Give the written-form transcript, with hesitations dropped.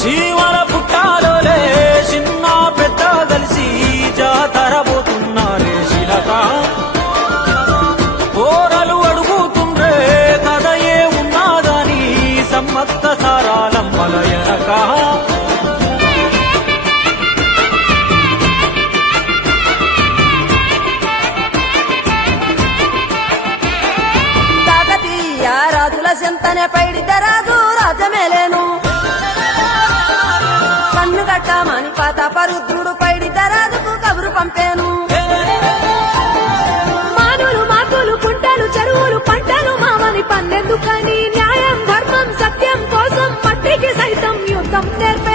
శీవల పుట్టాలోలే చిన్న పెద్ద కలిసి జాతర పోతున్నారే శిలక ఓరలు అడుగుతుండ్రే కదయే ఉన్నాదని సమ్మత్త సారాలమ్మల ఎనక రాజుల చెంతనే పైడిత రాజు రాజమేలేను కన్ను గట్టమని పాతాపరుద్రుడు పైడిత రాజుకు కబురు పంపేను మానులు మాకులు కుంటలు చెరువులు పంటలు మామని పన్నెందుకని న్యాయం ధర్మం సత్యం కోసం మట్టికి సైతం యుద్ధం నేర్ప